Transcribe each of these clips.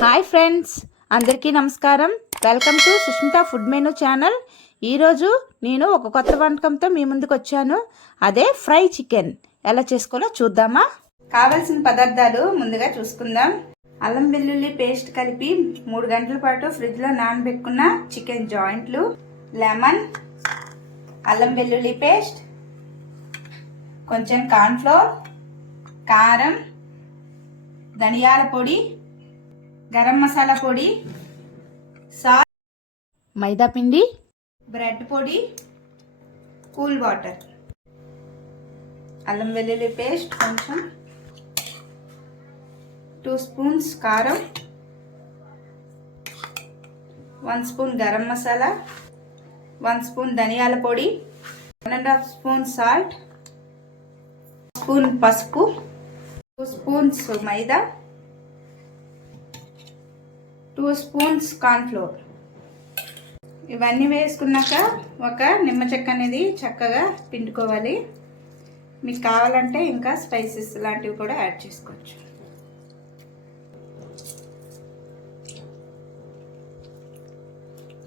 Hi friends, అందరికీ నమస్కారం. Welcome to Sushmita food menu channel. ఈరోజు నేను ఒక కొత్త వంటకంతో మీ ముందుకు వచ్చాను. అదే ఫ్రై చికెన్. ఎలా చేసుకోవాలో చూద్దామా? కావలసిన పదార్థాలు ముందుగా చూసుకుందాం. అల్లం వెల్లుల్లి పేస్ట్ కలిపి 3 గంటల పాటు ఫ్రిడ్జ్లో నానబెట్టుకున్న చికెన్ జాయింట్లు, లెమన్, అల్లం వెల్లుల్లి పేస్ట్, కొంచెం కార్న్ఫ్లోర్, కారం, ధనియాల పొడి, గరం మసాలా పొడి, సాల్ట్, మైదా పిండి, బ్రెడ్ పొడి, కూల్ వాటర్. అల్లం వెల్లుల్లి పేస్ట్ కొంచెం, 2 స్పూన్స్ కారం, 1 స్పూన్ గరం మసాలా, 1 స్పూన్ ధనియాల పొడి, 1.5 స్పూన్ సాల్ట్, స్పూన్ పసుపు, 2 స్పూన్స్ మైదా, 2 స్పూన్స్ కార్న్ఫ్లోర్. ఇవన్నీ వేసుకున్నాక ఒక నిమ్మ చెక్క అనేది చక్కగా పిండుకోవాలి. మీకు కావాలంటే ఇంకా స్పైసెస్ లాంటివి కూడా యాడ్ చేసుకోవచ్చు.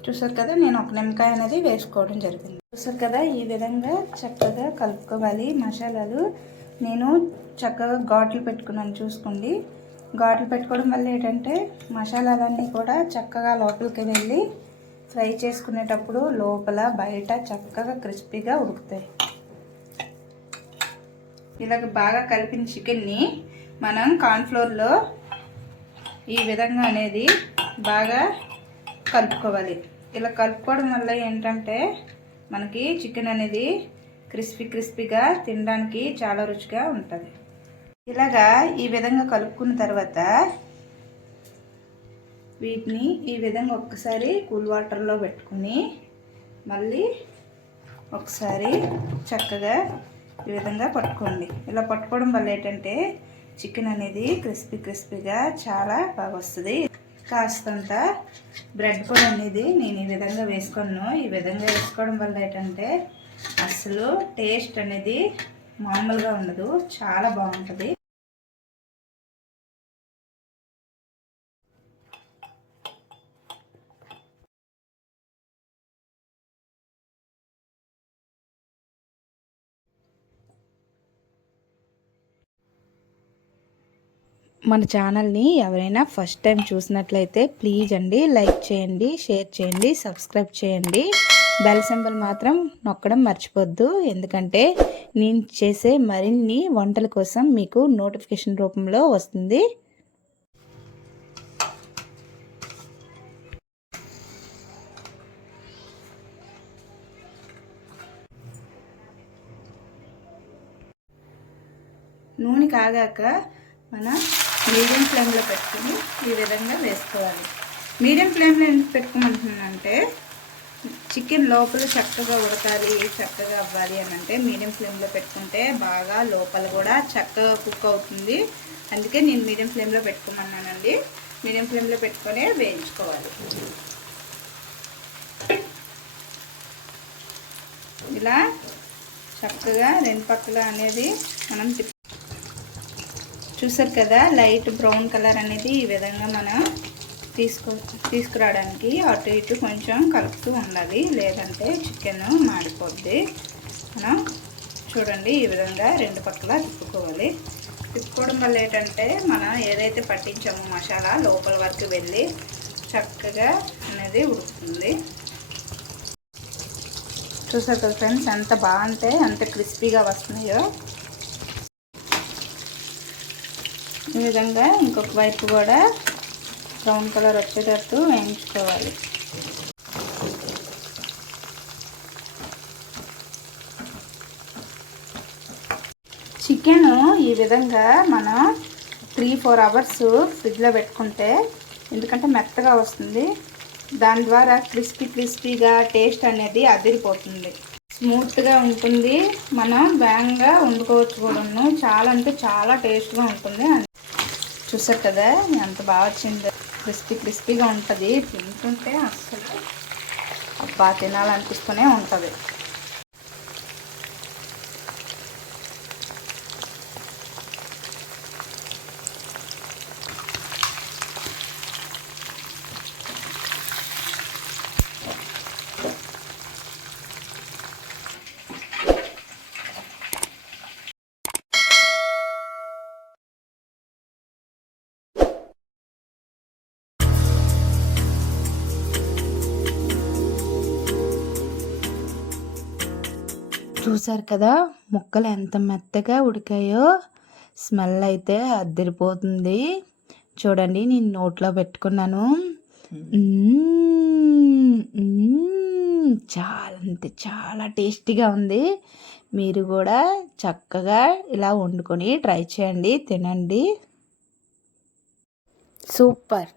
చూసారు కదా, నేను ఒక నిమ్మకాయ అనేది వేసుకోవడం జరిగింది. చూసారు కదా, ఈ విధంగా చక్కగా కలుపుకోవాలి మసాలాలు. నేను చక్కగా ఘాట్లు పెట్టుకున్నాను, చూసుకోండి. ఘాట్లు పెట్టుకోవడం వల్ల ఏంటంటే మసాలాలన్నీ కూడా చక్కగా లోపలికి వెళ్ళి ఫ్రై చేసుకునేటప్పుడు లోపల బయట చక్కగా క్రిస్పీగా ఉడుకుతాయి. ఇలాగ బాగా కలిపిన చికెన్ని మనం కార్న్ఫ్లోర్లో ఈ విధంగా అనేది బాగా కలుపుకోవాలి. ఇలా కలుపుకోవడం వల్ల ఏంటంటే మనకి చికెన్ అనేది క్రిస్పీగా తినడానికి చాలా రుచిగా ఉంటుంది. ఇలాగా ఈ విధంగా కలుపుకున్న తర్వాత వీటిని ఈ విధంగా ఒక్కసారి కూల్ వాటర్లో పెట్టుకుని మళ్ళీ ఒకసారి చక్కగా ఈ విధంగా పట్టుకోండి. ఇలా పట్టుకోవడం వల్ల ఏంటంటే చికెన్ అనేది క్రిస్పీగా చాలా బాగా వస్తుంది. కాస్తంత బ్రెడ్ పొడి అనేది నేను ఈ విధంగా వేసుకున్నాను. ఈ విధంగా వేసుకోవడం వల్ల ఏంటంటే అసలు టేస్ట్ అనేది మామూలుగా ఉండదు, చాలా బాగుంటుంది. మన ఛానల్ని ఎవరైనా ఫస్ట్ టైం చూసినట్లయితే ప్లీజ్ అండి లైక్ చేయండి, షేర్ చేయండి, సబ్స్క్రైబ్ చేయండి. బెల్ సింబల్ మాత్రం నొక్కడం మర్చిపోద్దు. ఎందుకంటే నేను చేసే మరిన్ని వంటల కోసం మీకు నోటిఫికేషన్ రూపంలో వస్తుంది. నూనె కాగాక మనం మీడియం ఫ్లేమ్లో పెట్టుకుని ఈ విధంగా వేసుకోవాలి. మీడియం ఫ్లేమ్లో ఎందుకు పెట్టుకోమంటున్నానంటే చికెన్ లోపల చక్కగా ఉడకాలి, చక్కగా అవ్వాలి అని అంటే మీడియం ఫ్లేమ్లో పెట్టుకుంటే బాగా లోపల కూడా చక్కగా కుక్ అవుతుంది. అందుకే నేను మీడియం ఫ్లేమ్లో పెట్టుకోమన్నానండి. మీడియం ఫ్లేమ్లో పెట్టుకొని వేయించుకోవాలి. ఇలా చక్కగా రెండు పక్కల అనేది మనం చూసారు కదా, లైట్ బ్రౌన్ కలర్ అనేది ఈ విధంగా మనం తీసుకురావడానికి అటు ఇటు కొంచెం కలుపుతూ ఉండాలి, లేదంటే చికెన్ మాడిపోద్ది. మనం చూడండి ఈ విధంగా రెండు పక్కల తిప్పుకోవాలి. తిప్పుకోవడం వల్ల ఏంటంటే మనం ఏదైతే పట్టించామో మసాలా లోపల వరకు వెళ్ళి చక్కగా అనేది ఉడుకుతుంది. చూసారు కదా ఫ్రెండ్స్, ఎంత బాగుంటే అంత క్రిస్పీగా వస్తున్నాయో. ఈ విధంగా ఇంకొక వైపు కూడా బ్రౌన్ కలర్ వచ్చేటట్టు వేయించుకోవాలి. చికెన్ ఈ విధంగా మనం 3-4 అవర్స్ ఫ్రిడ్జ్లో పెట్టుకుంటే, ఎందుకంటే మెత్తగా వస్తుంది, దాని ద్వారా క్రిస్పీగా టేస్ట్ అనేది అదిరిపోతుంది, స్మూత్గా ఉంటుంది. మనం వేగంగా వండుకోవచ్చు కూడాను. చాలా అంటే చాలా టేస్ట్గా ఉంటుంది. చూసారు కదా ఎంత బాగా వచ్చిందో, క్రిస్పీగా ఉంటుంది. తింటుంటే అస్సలు అబ్బా తినాలనిపిస్తూనే ఉంటుంది. చూసారు కదా ముక్కలు ఎంత మెత్తగా ఉడికాయో. స్మెల్ అయితే అద్దరిపోతుంది. చూడండి నేను నోట్లో పెట్టుకున్నాను. చాలా అంటే చాలా టేస్టీగా ఉంది. మీరు కూడా చక్కగా ఇలా వండుకొని ట్రై చేయండి, తినండి. సూపర్.